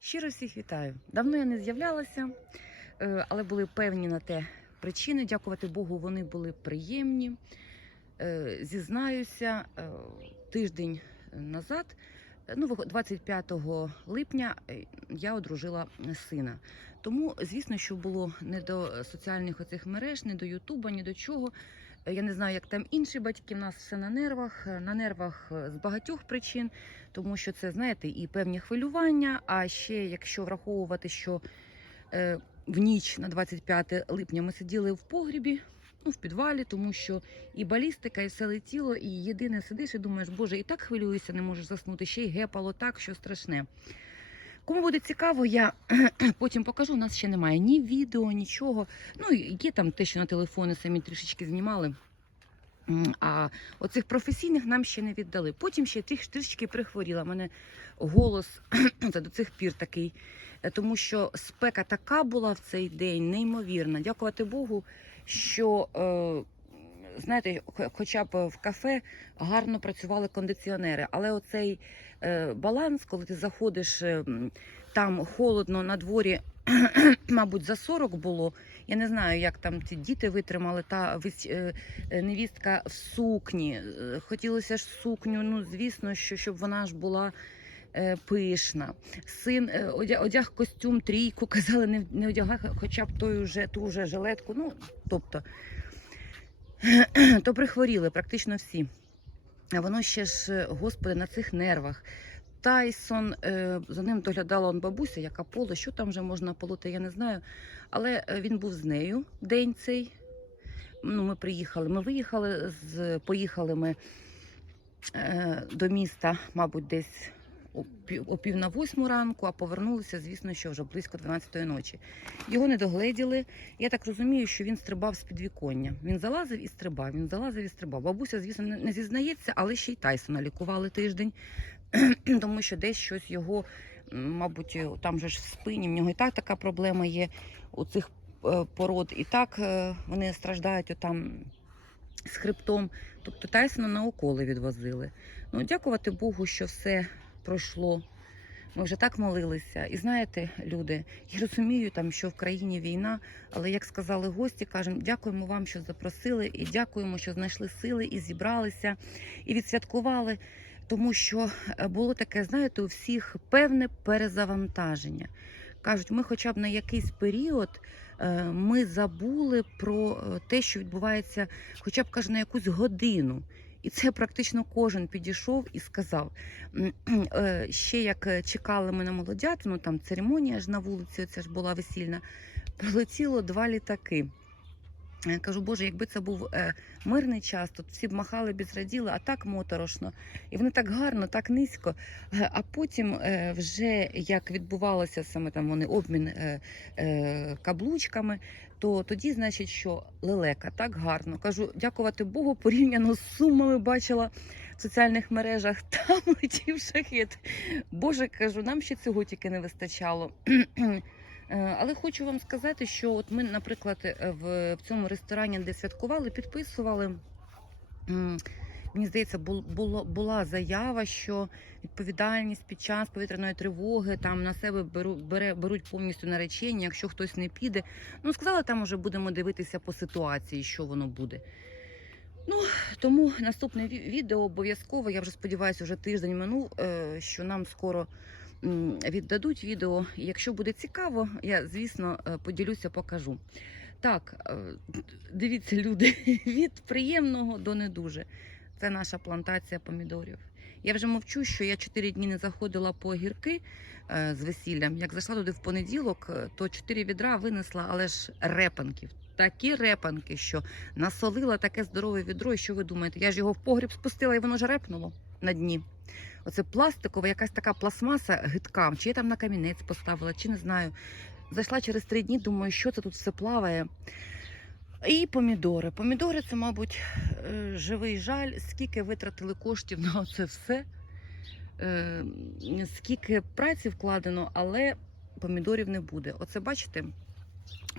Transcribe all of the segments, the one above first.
Щиро всіх вітаю. Давно я не з'являлася, е, але були певні на те причини. Дякувати Богу, вони були приємні. Е, Зізнаюся, е, тиждень назад, ну, вих- 25 липня, я одружила сина. Тому, звісно, що було не до соціальних оцих мереж, не до Ютуба, ні до чого. Я не знаю, як там інші батьки. В нас все на нервах. Е, На нервах е, з багатьох причин, тому що це, знаєте, і певні хвилювання. А ще якщо враховувати, що е, в ніч на 25 липня ми сиділи в погрібі, ну в підвалі, тому що і балістика, і все летіло, і єдине сидиш і думаєш, боже, і так хвилююся, не можеш заснути. Ще й гепало так, що страшне. Кому буде цікаво, я потім покажу. У нас ще немає ні відео, нічого. Ну, є там те, що на телефони самі трішечки знімали. А оцих професійних нам ще не віддали. Потім ще тріш, трішечки прихворіла. У мене голос до цих пір такий, Е, тому що спека така була в цей день, неймовірна. Дякувати Богу, що. Е, Знаєте, хоча б в кафе гарно працювали кондиціонери, але оцей е, баланс, коли ти заходиш е, там холодно на дворі, мабуть, за 40 було. Я не знаю, як там ці діти витримали. Та е, невістка в сукні. Хотілося ж сукню. Ну, звісно, що щоб вона ж була. Пишна, син одяг костюм трійку, казали, не, не одягай хоча б той уже, ту вже жилетку. Ну, тобто, то прихворіли практично всі. А воно ще ж, господи, на цих нервах. Тайсон, е, за ним доглядала он бабуся, яка поле, що там вже можна полоти, я не знаю. Але е, він був з нею день цей. Ну, ми приїхали. Ми виїхали з поїхали ми е, до міста, мабуть, десь о пів, на восьму ранку, а повернулися, звісно, що вже близько 12-ї ночі. Його не догледіли. Я так розумію, що він стрибав з підвіконня. Він залазив і стрибав. Він залазив і стрибав. Бабуся, звісно, не зізнається, але ще й Тайсона лікували тиждень, тому що десь щось його, мабуть, там же ж в спині. В нього і так така проблема є у цих е, пород. І так е, вони страждають отам з хребтом. Тобто Тайсона на уколи відвозили. Ну, дякувати Богу, що все пройшло. Ми вже так молилися. І знаєте, люди, я розумію, там, що в країні війна, але як сказали гості, кажемо, дякуємо вам, що запросили, і дякуємо, що знайшли сили і зібралися, і відсвяткували. Тому що е, було таке, знаєте, у всіх певне перезавантаження. Кажуть, ми хоча б на якийсь період е, ми забули про е, те, що відбувається, хоча б каже, на якусь годину. І це практично кожен підійшов і сказав. Е, Ще як е, чекали ми на молодятину, там церемонія ж на вулиці, це ж була весільна, прилетіло два літаки. Я кажу, Боже, якби це був е, мирний час, тут всі б махали б а так моторошно. І вони так гарно, так низько. Е, А потім, е, вже як відбувалося саме там вони обмін е, е, каблучками, то тоді, значить, що лелека так гарно. Кажу, дякувати Богу, порівняно з сумами бачила в соціальних мережах. Там летів шахет. Боже, кажу, нам ще цього тільки не вистачало. Е, Але хочу вам сказати, що от ми, наприклад, е, в, цьому ресторані, де святкували, підписували. Мені здається, було, була заява, що відповідальність під час повітряної тривоги там на себе беру, бере, беруть повністю наречення, якщо хтось не піде. Ну, сказали, там вже будемо дивитися по ситуації, що воно буде. Ну, тому наступне відео обов'язково, я вже сподіваюся, вже тиждень минув, е, що нам скоро віддадуть відео. Якщо буде цікаво, я, звісно, е, поділюся, покажу. Так, е, дивіться, люди, від приємного до не дуже. Це наша плантація помідорів. Я вже мовчу, що я 4 дні не заходила по огірки е, з весіллям. Як зайшла туди в понеділок, то 4 відра винесла, але ж репанків. Такі репанки, що насолила таке здорове відро. І що ви думаєте? Я ж його в погріб спустила і воно ж репнуло на дні. Оце пластикова, якась така пластмаса гидка. Чи я там на камінець поставила, чи не знаю. Зайшла через три дні, думаю, що це тут все плаває. І помідори. Помідори це, мабуть, е, живий жаль, скільки витратили коштів на це все, е, скільки праці вкладено, але помідорів не буде. Оце бачите,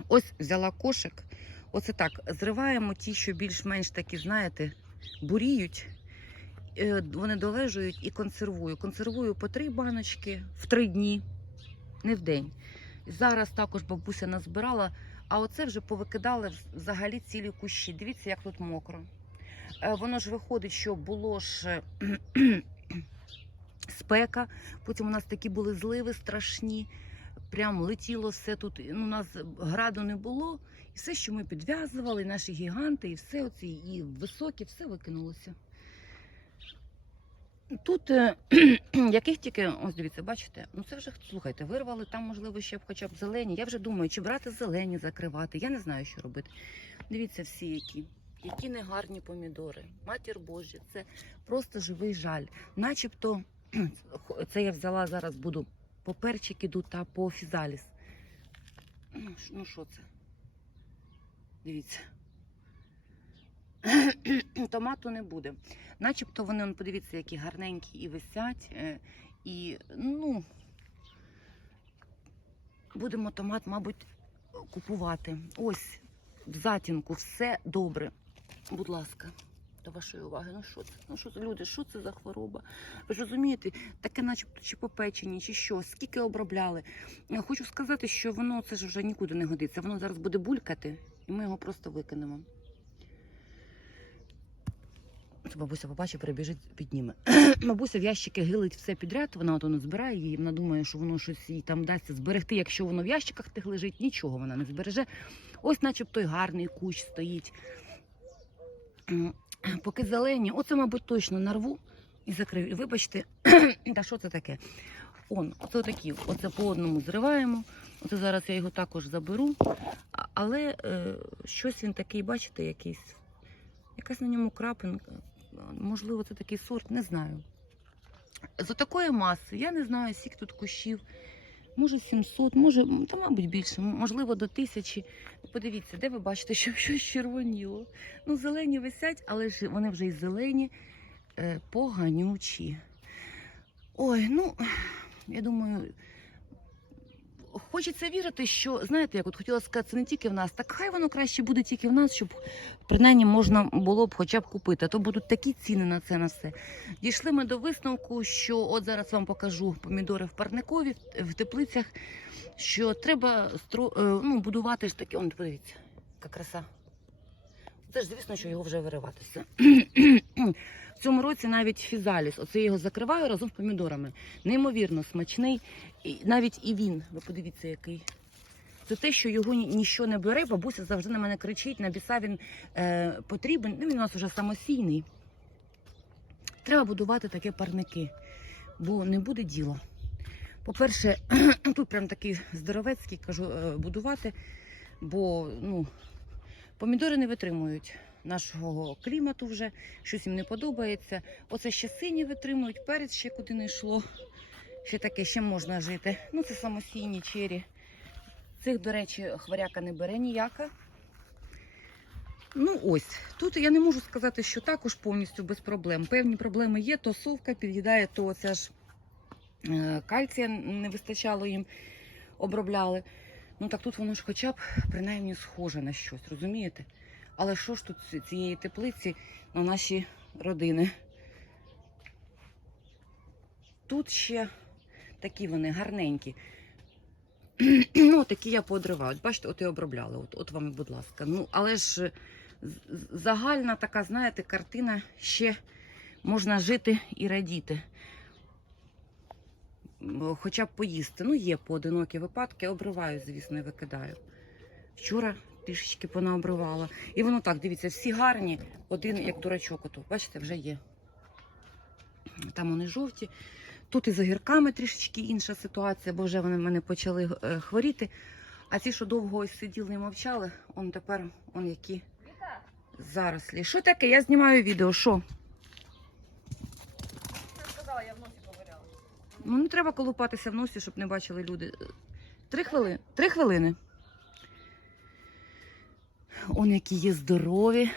ось взяла кошик. Оце так, зриваємо ті, що більш-менш такі, знаєте, буріють. Е, Вони долежують і консервую. Консервую по три баночки в три дні. не в день. Зараз також бабуся назбирала, а оце вже повикидали взагалі цілі кущі. Дивіться, як тут мокро. Е, Воно ж виходить, що було ж спека, потім у нас такі були зливи страшні. Прям летіло все тут. Ну, у нас граду не було. І все, що ми підв'язували, наші гіганти, і все оці, і високі, все викинулося. Тут е, яких тільки, ось дивіться, бачите, ну це вже слухайте, вирвали там, можливо, ще б хоча б зелені. Я вже думаю, чи брати зелені закривати. Я не знаю, що робити. Дивіться, всі які. Які негарні помідори. Матір Божа, це просто живий жаль. Начебто, це я взяла зараз, буду по перчик іду та по фізаліс. Ну, ну що це? Дивіться. Томату не буде. Начебто вони, он, подивіться, які гарненькі і висять. е, І, ну, будемо томат, мабуть, купувати. Ось, в затінку, все добре. Будь ласка, до вашої уваги. Ну що це? Ну що це, люди, що це за хвороба? Ви ж розумієте, таке начебто чи попечені, чи що, скільки обробляли. Я хочу сказати, що воно це ж вже нікуди не годиться. Воно зараз буде булькати, і ми його просто викинемо. Це бабуся побачить, перебіжить, підніме. бабуся в ящики гилить все підряд, вона от воно збирає її, вона думає, що воно щось їй там вдасться зберегти. Якщо воно в ящиках тих лежить, нічого вона не збереже. Ось, начебто, й гарний кущ стоїть. Поки зелені, оце, мабуть, точно нарву і закрию. І Вибачте, та що це таке? Он, оце такі, оце по одному зриваємо. Оце зараз я його також заберу. Але е, щось він такий, бачите, якийсь. Якась на ньому крапинка. Можливо, це такий сорт, не знаю. З такої маси, я не знаю, скільки тут кущів. Може 700, може, та, мабуть, більше, можливо, до тисячі. Подивіться, де ви бачите, що щось червоніло. Ну, зелені висять, але ж вони вже й зелені, е, поганючі. Ой, ну, я думаю, хочеться вірити, що, знаєте, як от хотіла сказати, це не тільки в нас, так хай воно краще буде тільки в нас, щоб принаймні можна було б хоча б купити. А то будуть такі ціни на це на все. Дійшли ми до висновку, що от зараз вам покажу помідори в парникові, в- теплицях, що треба е, ну, будувати ж таке. Он, дивіться, яка краса. Це ж, звісно, що його вже вириватися. В цьому році навіть фізаліс, оце я його закриваю разом з помідорами. Неймовірно смачний. І навіть і він, ви подивіться, який. Це те, що його ні- ніщо не бере. Бабуся завжди на мене кричить, на біса він е, потрібен. Ну, він у нас вже самосійний. Треба будувати такі парники, бо не буде діла. По-перше, тут прям такий здоровецький, кажу, е, будувати, бо ну, помідори не витримують нашого клімату вже, щось їм не подобається. Оце ще сині витримують, перець ще куди не йшло. Ще таке, ще можна жити. Ну, це самосійні чері. Цих, до речі, хваряка не бере ніяка. Ну ось, тут я не можу сказати, що також повністю без проблем. Певні проблеми є, то совка під'їдає, то ця ж е, кальція не вистачало їм, обробляли. Ну так тут воно ж хоча б принаймні схоже на щось, розумієте? Але що ж тут ці- цієї теплиці на наші родини? Тут ще такі вони гарненькі. ну, такі я поодриваю. Бачите, от і обробляли. От, от вам, будь ласка. Ну, але ж е, загальна така, знаєте, картина ще можна жити і радіти. Хоча б поїсти. Ну, є поодинокі випадки, обриваю, звісно, і викидаю. Вчора трішечки понаобривала. І воно так, дивіться, всі гарні, один як дурачок ото. Бачите, вже є. Там вони жовті. Тут і з огірками трішечки інша ситуація, бо вже вони в мене почали е, хворіти. А ці, що довго ось сиділи і мовчали, он тепер он які зарослі. Що таке? Я знімаю відео. Що? Я сказала, я в носі ковиряла. Ну не треба колупатися в носі, щоб не бачили люди. Три хвилини. Три хвилини. Он які є здорові.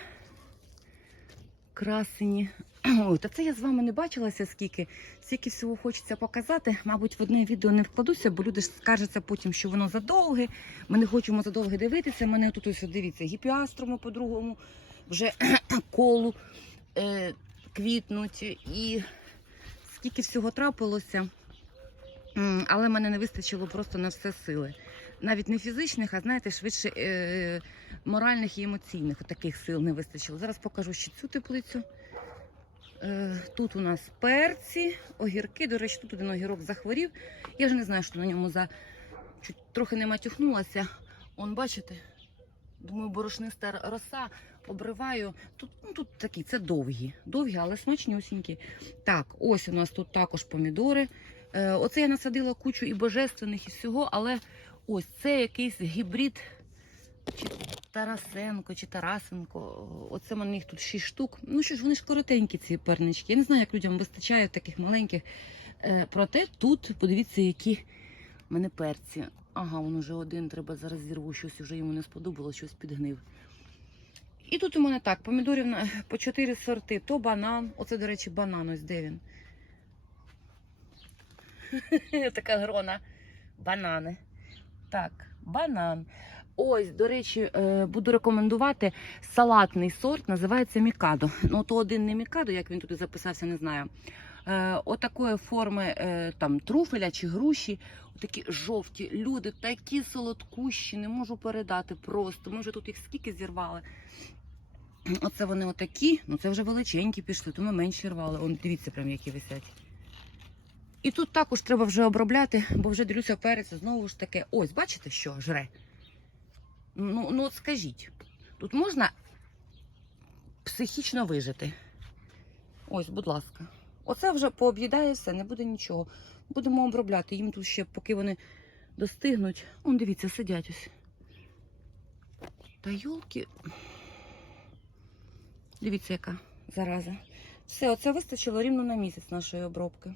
Красені. Ой, та це я з вами не бачилася скільки. Стільки всього хочеться показати. Мабуть, в одне відео не вкладуся, бо люди ж скаржаться потім, що воно задовге. Ми не хочемо задовге дивитися. Мене тут ось дивіться, гіпіастрому по-другому, вже колу е, квітнуть. І скільки всього трапилося. Але мене не вистачило просто на все сили. Навіть не фізичних, а знаєте, швидше е- моральних і емоційних таких сил не вистачило. Зараз покажу ще цю теплицю. Е, тут у нас перці, огірки. До речі, тут один огірок захворів. Я вже не знаю, що на ньому за чуть трохи не матюхнулася. Он, бачите? Думаю, борошниста роса обриваю. Тут, ну, тут такі, це довгі. Довгі, але смачнюсінькі. Так, ось у нас тут також помідори. Е, оце я насадила кучу і божественних, і всього, але ось це якийсь гібрид чи Тарасенко, чи Тарасенко. Оце мене їх тут 6 штук. Ну що ж, вони ж коротенькі, ці пернички. Я не знаю, як людям вистачає таких маленьких. Е, проте тут, подивіться, які в мене перці. Ага, він уже один, треба зараз зірву, щось вже йому не сподобалось, щось підгнив. І тут у мене так, помідорів на- по 4 сорти. То банан, оце, до речі, банан, ось де він. Така грона. Банани. Так, банан. Ось, до речі, е, буду рекомендувати салатний сорт, називається Мікадо. Ну, то один не Мікадо, як він туди записався, не знаю. Е, Отакої форми е, там труфеля чи груші, такі жовті люди, такі солодкущі, не можу передати просто. Ми вже тут їх скільки зірвали. Оце вони отакі, ну це вже величенькі пішли, то ми менші рвали. Он дивіться, прям які висять. І тут також треба вже обробляти, бо вже дивлюся перець знову ж таке. Ось, бачите, що жре? Ну, ну от скажіть, тут можна психічно вижити. Ось, будь ласка. Оце вже пооб'їдає все, не буде нічого. Будемо обробляти. Їм тут ще, поки вони достигнуть. Он, дивіться, сидять ось. Та йолки. Дивіться, яка зараза. Все, оце вистачило рівно на місяць нашої обробки.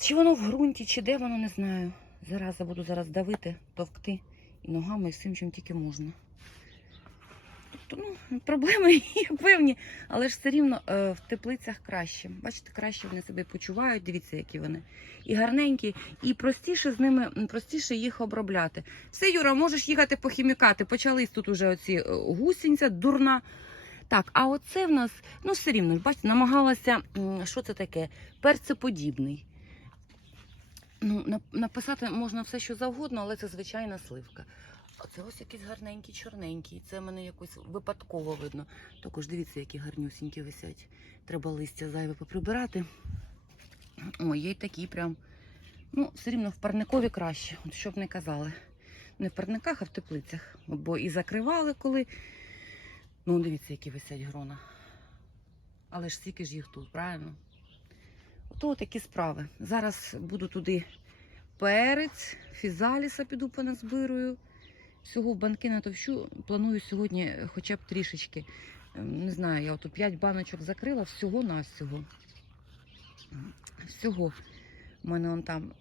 Чи воно в ґрунті, чи де воно, не знаю. Зараза буду зараз давити, товкти і ногами, і всім, чим тільки можна. Тобто, ну, проблеми є певні, але ж все рівно е, в теплицях краще. Бачите, краще вони себе почувають, дивіться, які вони. І гарненькі, і простіше з ними, простіше їх обробляти. Все, Юра, можеш їхати по хімікати. Почались тут уже оці е, гусінця, дурна. Так, а оце в нас, ну все рівно, бачите, намагалася, що це таке? Перцеподібний. Ну, написати можна все, що завгодно, але це звичайна сливка. А це ось якийсь гарненький, чорненький. Це в мене якось випадково видно. Також дивіться, які гарнюсінькі висять. Треба листя зайве поприбирати. Ой, є й такі прям. Ну, все рівно в парникові краще, от щоб не казали. Не в парниках, а в теплицях. Бо і закривали коли. Ну, дивіться, які висять грона. Але ж скільки ж їх тут, правильно? Ото такі справи. Зараз буду туди перець, фізаліса піду поназбирую. Всього в банки натовщу. Планую сьогодні хоча б трішечки. Ем, Не знаю, я ото 5 баночок закрила, всього на всього. Всього. У мене он там,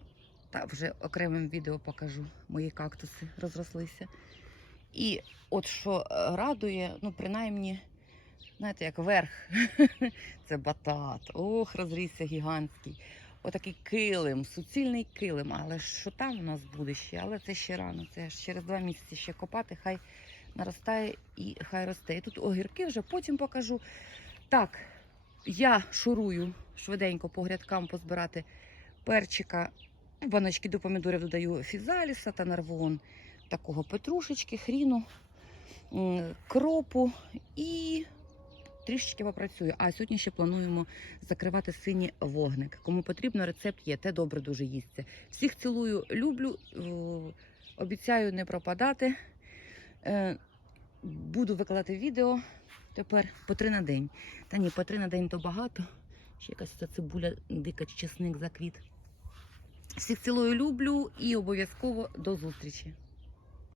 та вже окремим відео покажу, мої кактуси розрослися. І от що е, радує, ну, принаймні, знаєте, як верх, це батат. Ох, розрісся гігантський. Отакий килим, суцільний килим. Але що там у нас буде ще? Але це ще рано. Це ж через два місяці ще копати, хай наростає і хай росте. І тут огірки вже потім покажу. Так, я шурую швиденько по грядкам позбирати перчика. Баночки до помідорів додаю фізаліса та нарвон, такого петрушечки, хріну, кропу і трішечки попрацюю. А сьогодні ще плануємо закривати синій вогник. Кому потрібно, рецепт є, те добре дуже їсться. Всіх цілую, люблю, е, обіцяю не пропадати. Е, Буду викладати відео тепер по три на день. Та ні, по три на день то багато. Ще якась ця цибуля, дика чесник заквіт. Всіх цілую люблю і обов'язково до зустрічі.